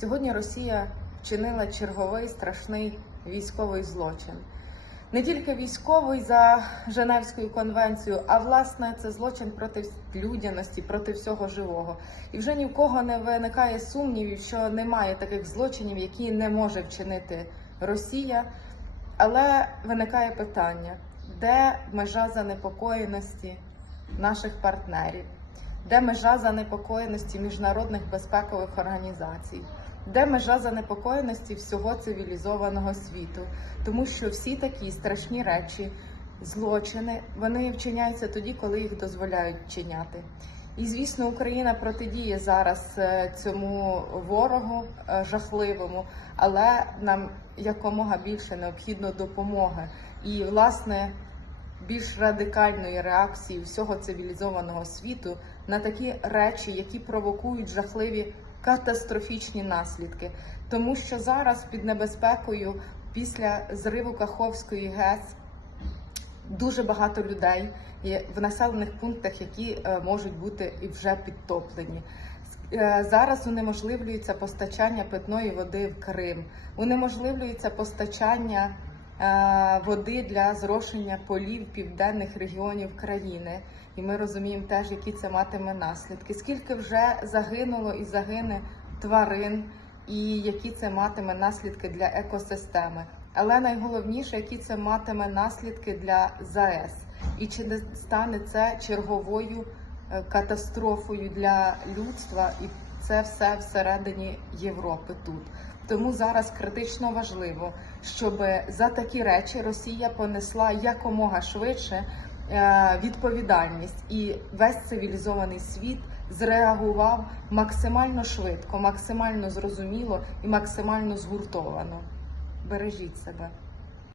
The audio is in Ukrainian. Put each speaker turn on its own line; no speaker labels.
Сьогодні Росія вчинила черговий страшний військовий злочин. Не тільки військовий за Женевською конвенцією, а власне це злочин проти людяності, проти всього живого. І вже ні в кого не виникає сумнівів, що немає таких злочинів, які не може вчинити Росія. Але виникає питання, де межа занепокоєності наших партнерів, де межа занепокоєності міжнародних безпекових організацій, де межа занепокоєності всього цивілізованого світу, тому що всі такі страшні речі, злочини, вони вчиняються тоді, коли їх дозволяють вчиняти. І звісно, Україна протидіє зараз е, цьому ворогу е, жахливому, але нам якомога більше необхідно допомоги. І власне більш радикальної реакції всього цивілізованого світу на такі речі, які провокують жахливі катастрофічні наслідки. Тому що зараз під небезпекою після зриву Каховської ГЕС дуже багато людей є в населених пунктах, які е, можуть бути і вже підтоплені. Е, Зараз унеможливлюється постачання питної води в Крим, унеможливлюється постачання води для зрошення полів південних регіонів країни. І ми розуміємо теж, які це матиме наслідки. Скільки вже загинуло і загине тварин, і які це матиме наслідки для екосистеми. Але найголовніше, які це матиме наслідки для ЗАЕС, і чи не стане це черговою е, катастрофою для людства, і це все всередині Європи тут. Тому зараз критично важливо, щоб за такі речі Росія понесла якомога швидше е, відповідальність, і весь цивілізований світ зреагував максимально швидко, максимально зрозуміло і максимально згуртовано. Бережіть себе.